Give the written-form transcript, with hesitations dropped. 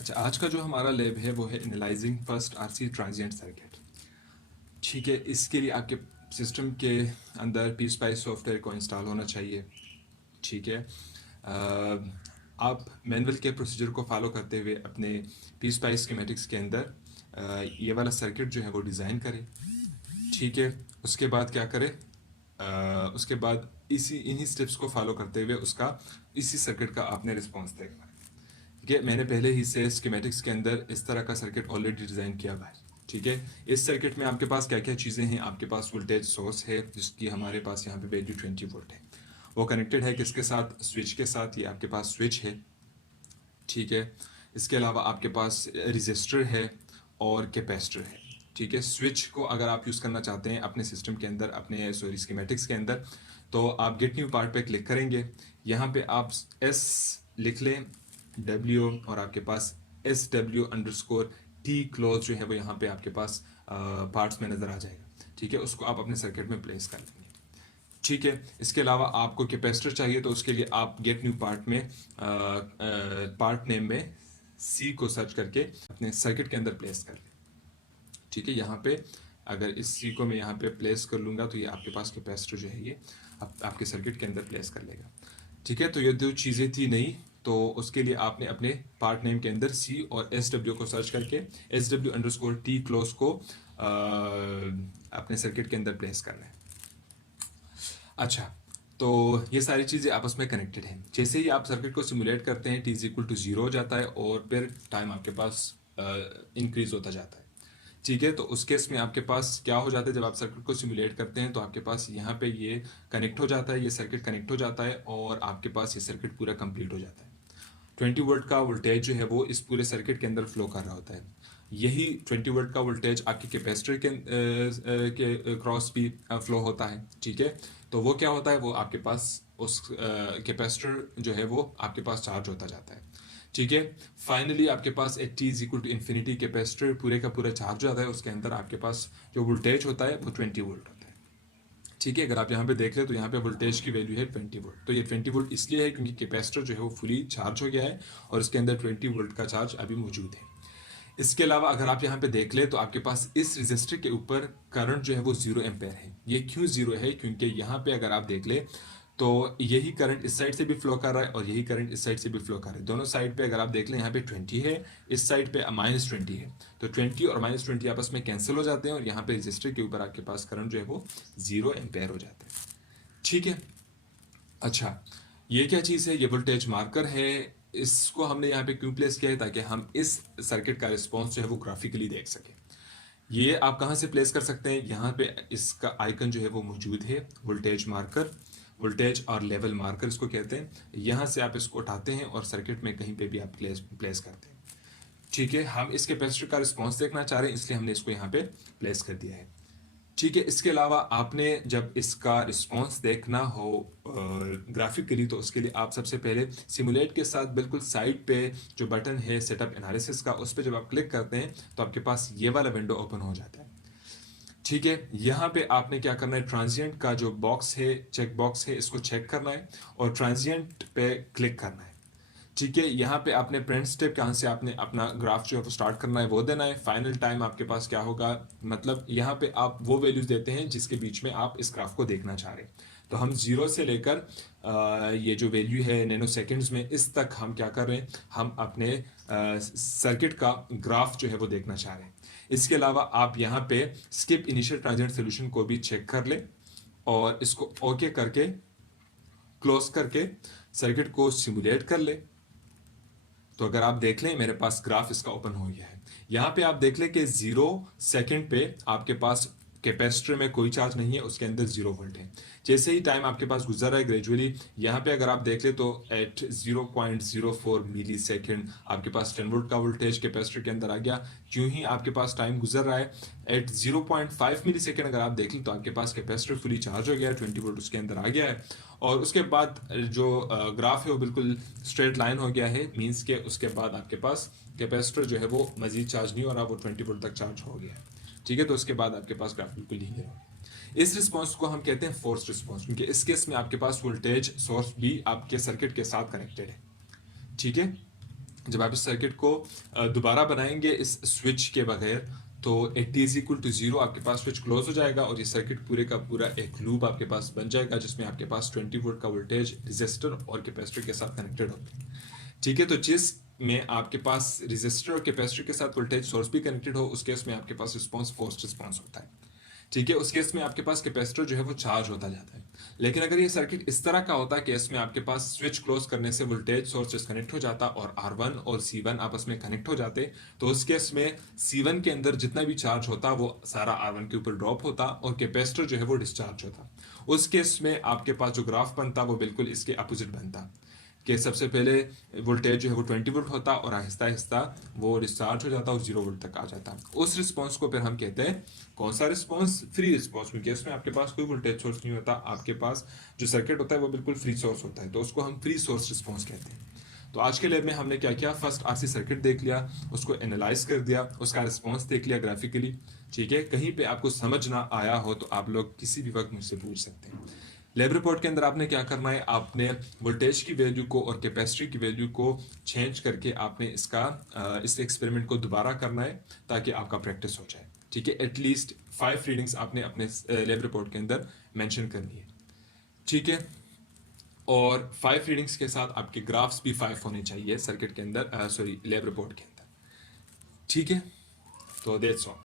अच्छा, आज का जो हमारा लैब है वो है analysing first RC transient circuit. ठीक है, इसके लिए आपके सिस्टम के अंदर पी स्पाइस सॉफ्टवेयर को इंस्टॉल होना चाहिए। ठीक है, आप मैनुअल के प्रोसीजर को फॉलो करते हुए अपने पी स्पाइस स्कीमेटिक्स के अंदर ये वाला सर्किट जो है वो डिज़ाइन करें। ठीक है, उसके बाद क्या करें, उसके बाद इसी इन्हीं स्टेप्स को फॉलो करते हुए उसका इसी सर्किट का आपने रिस्पॉन्स देखना है। ठीक है, मैंने पहले ही से स्कीमेटिक्स के अंदर इस तरह का सर्किट ऑलरेडी डिज़ाइन किया हुआ है। ठीक है, इस सर्किट में आपके पास क्या क्या चीज़ें हैं, आपके पास वोल्टेज सोर्स है जिसकी हमारे पास यहाँ पे वैल्यू 20 वोल्ट है। वो कनेक्टेड है किसके साथ, स्विच के साथ। ये आपके पास स्विच है। ठीक है, इसके अलावा आपके पास रजिस्टर है और कैपेसिटर है। ठीक है, स्विच को अगर आप यूज़ करना चाहते हैं अपने सिस्टम के अंदर, अपने सॉरी स्कीमेटिक्स के अंदर, तो आप गेट न्यू पार्ट पे क्लिक करेंगे। यहाँ पे आप एस लिख लें, डब्ल्यू, और आपके पास SW_T क्लोज जो है वो यहाँ पे आपके पास पार्ट्स में नज़र आ जाएगा। ठीक है, उसको आप अपने सर्किट में प्लेस कर लेंगे। ठीक है, इसके अलावा आपको कैपेसिटर चाहिए तो उसके लिए आप गेट न्यू पार्ट में पार्ट नेम में सी को सर्च करके अपने सर्किट के अंदर प्लेस कर लें। ठीक है, यहाँ पे अगर इस सी को मैं यहाँ पे प्लेस कर लूँगा तो ये आपके पास कैपेसिटर जो है ये आपके सर्किट के अंदर प्लेस कर लेगा। ठीक है, तो ये दो चीज़ें थी नहीं, तो उसके लिए आपने अपने पार्ट नेम के अंदर सी और SW को सर्च करके SW_T क्लोज को अपने सर्किट के अंदर प्लेस करना है। अच्छा, तो ये सारी चीज़ें आपस में कनेक्टेड हैं। जैसे ही आप सर्किट को सिमुलेट करते हैं T=0 हो जाता है और फिर टाइम आपके पास इंक्रीज होता जाता है। ठीक है, तो उस केस में आपके पास क्या हो जाता है, जब आप सर्किट को सिमुलेट करते हैं तो आपके पास यहाँ पे ये कनेक्ट हो जाता है, ये सर्किट कनेक्ट हो जाता है और आपके पास ये सर्किट पूरा कंप्लीट हो जाता है। 20 वोल्ट का वोल्टेज जो है वो इस पूरे सर्किट के अंदर फ्लो कर रहा होता है। यही 20 वोल्ट का वोल्टेज आपके कैपेसिटर के क्रॉस भी फ्लो होता है। ठीक है, तो वो क्या होता है, वो आपके पास उस कैपेसिटर जो है वो आपके पास चार्ज होता जाता है। ठीक है, फाइनली आपके पास एट T=∞, कैपेसिटर पूरे का पूरा चार्ज हो जाता है। उसके अंदर आपके पास जो वोल्टेज होता है वो 20 वोल्ट होता है। ठीक है, अगर आप यहाँ पे देख ले तो यहाँ पे वोल्टेज की वैल्यू है 20 वोल्ट। तो ये 20 वोल्ट इसलिए है क्योंकि कैपेसिटर जो है वो फुली चार्ज हो गया है और इसके अंदर 20 वोल्ट का चार्ज अभी मौजूद है। इसके अलावा अगर आप यहाँ पे देख ले तो आपके पास इस रजिस्टर के ऊपर करंट जो है वो 0 एम्पेयर है। ये क्यों 0 है, क्योंकि यहाँ पे अगर आप देख ले तो यही करंट इस साइड से भी फ्लो कर रहा है और यही करंट इस साइड से भी फ्लो कर रहा है। दोनों साइड पे अगर आप देख लें यहाँ पे 20 है, इस साइड पे -20 है। तो 20 और -20 आपस में कैंसिल हो जाते हैं और यहाँ पे रजिस्टर के ऊपर आपके पास करंट जो है वो 0 एम्पेयर हो जाता है। ठीक है, अच्छा, ये क्या चीज़ है, ये वोल्टेज मार्कर है। इसको हमने यहाँ पे क्यों प्लेस किया है, ताकि हम इस सर्किट का रिस्पॉन्स जो है वो ग्राफिकली देख सकें। ये आप कहाँ से प्लेस कर सकते हैं, यहाँ पे इसका आइकन जो है वो मौजूद है, वोल्टेज मार्कर, वोल्टेज और लेवल मार्कर इसको कहते हैं। यहाँ से आप इसको उठाते हैं और सर्किट में कहीं पे भी आप प्लेस करते हैं। ठीक है, हम इस कैपेसिटर का रिस्पॉन्स देखना चाह रहे हैं इसलिए हमने इसको यहाँ पे प्लेस कर दिया है। ठीक है, इसके अलावा आपने जब इसका रिस्पॉन्स देखना हो ग्राफिकली तो उसके लिए आप सबसे पहले सिमुलेट के साथ बिल्कुल साइड पे जो बटन है सेटअप एनालिसिस का, उस पर जब आप क्लिक करते हैं तो आपके पास ये वाला विंडो ओपन हो जाता है। ठीक है, यहाँ पे आपने क्या करना है, ट्रांजिएंट का जो बॉक्स है, चेक बॉक्स है, इसको चेक करना है और ट्रांजिएंट पे क्लिक करना है। ठीक है, यहाँ पे आपने प्रिंट स्टेप कहाँ से आपने अपना ग्राफ जो है वो स्टार्ट करना है वो देना है। फाइनल टाइम आपके पास क्या होगा, मतलब यहाँ पे आप वो वैल्यूज देते हैं जिसके बीच में आप इस ग्राफ को देखना चाह रहे हैं। तो हम 0 से लेकर ये जो वैल्यू है नैनो सेकेंड्स में, इस तक हम क्या कर रहे हैं, हम अपने सर्किट का ग्राफ जो है वो देखना चाह रहे हैं। इसके अलावा आप यहाँ पे स्किप इनिशियल ट्रांजिएंट सोल्यूशन को भी चेक कर लें और इसको ओके करके क्लोज करके सर्किट को सिमुलेट कर ले। तो अगर आप देख लें मेरे पास ग्राफ इसका ओपन हो गया है। यहाँ पे आप देख लें कि 0 सेकेंड पे आपके पास कैपेसिटर में कोई चार्ज नहीं है, उसके अंदर 0 वोल्ट है। जैसे ही टाइम आपके पास गुजर रहा है ग्रेजुअली, यहाँ पे अगर आप देख ले तो एट 0.04 मिली सेकेंड आपके पास 10 वोल्ट का वोल्टेज कैपेसिटर के अंदर आ गया। क्यों ही आपके पास टाइम गुजर रहा है एट 0.5 मिली सेकेंड अगर आप देख लें तो आपके पास कैपेसिटर फुली चार्ज हो गया है, 20 वोल्ट उसके अंदर आ गया है। और उसके बाद जो ग्राफ है वो बिल्कुल स्ट्रेट लाइन हो गया है, मीन्स के उसके बाद आपके पास कैपेसिटर जो है वो मजीद चार्ज नहीं हो रहा, वो 20 वोल्ट तक चार्ज हो गया है। ठीक है, तो उसके बाद आपके पास ग्राफ बिल्कुल लीनियर हो गया। इस रिस्पॉन्स को हम कहते हैं फोर्स रिस्पॉन्स, क्योंकि इस केस में आपके पास वोल्टेज सोर्स भी आपके सर्किट के साथ कनेक्टेड है। ठीक है, जब आप इस सर्किट को दोबारा बनाएंगे इस स्विच के बगैर, तो at t is equal to 0 आपके पास स्विच क्लोज हो जाएगा और ये सर्किट पूरे का पूरा एक लूप आपके पास बन जाएगा, जिसमें आपके पास 20 वोल्ट का वोल्टेज रेजिस्टर और कैपेसिटर के साथ कनेक्टेड होगा। ठीक है, तो जिस में आपके पास रेजिस्टर और कैपेसिटर के साथ वोल्टेज सोर्स भी कनेक्टेड हो, उस केस में आपके पास रिस्पॉन्स फोर्स्ड रिस्पॉन्स होता है। ठीक है, उस केस में आपके पास कैपेसिटर जो है वो चार्ज होता जाता है। लेकिन अगर ये सर्किट इस तरह का होता है कि इसमें आपके पास स्विच क्लोज करने से वोल्टेज सोर्स डिस्कनेक्ट हो जाता और R1 और C1 आपस में कनेक्ट हो जाते, तो उस केस में C1 के अंदर जितना भी चार्ज होता वो सारा R1 के ऊपर ड्रॉप होता और कैपेसिटर जो है वो डिस्चार्ज होता। उस केस में आपके पास जो ग्राफ बनता वो बिल्कुल इसके अपोजिट बनता कि सबसे पहले वोल्टेज जो है वो 20 वोल्ट होता और आहिस्ता आहिस्ता वो डिस्चार्ज हो जाता और 0 वोल्ट तक आ जाता। उस रिस्पॉन्स को फिर हम कहते हैं कौन सा रिस्पॉन्स? फ्री रिस्पॉन्स, क्योंकि इसमें आपके पास कोई वोल्टेज सोर्स नहीं होता, आपके पास जो सर्किट होता है वो बिल्कुल फ्री सोर्स होता है, तो उसको हम फ्री सोर्स रिस्पॉन्स कहते हैं। तो आज के लैब में हमने क्या किया, फर्स्ट आरसी सर्किट देख लिया, उसको एनालाइज कर दिया, उसका रिस्पॉन्स देख लिया ग्राफिकली। ठीक है, कहीं पे आपको समझ ना आया हो तो आप लोग किसी भी वक्त मुझसे पूछ सकते हैं। लैब रिपोर्ट के अंदर आपने क्या करना है, आपने वोल्टेज की वैल्यू को और कैपेसिटी की वैल्यू को चेंज करके आपने इस एक्सपेरिमेंट को दोबारा करना है ताकि आपका प्रैक्टिस हो जाए। ठीक है, एटलीस्ट 5 रीडिंग्स आपने अपने लैब रिपोर्ट के अंदर मेंशन करनी है। ठीक है, और 5 रीडिंग्स के साथ आपके ग्राफ्स भी 5 होने चाहिए सर्किट के अंदर, सॉरी लैब रिपोर्ट के अंदर। ठीक है, तो दैट्स ऑल।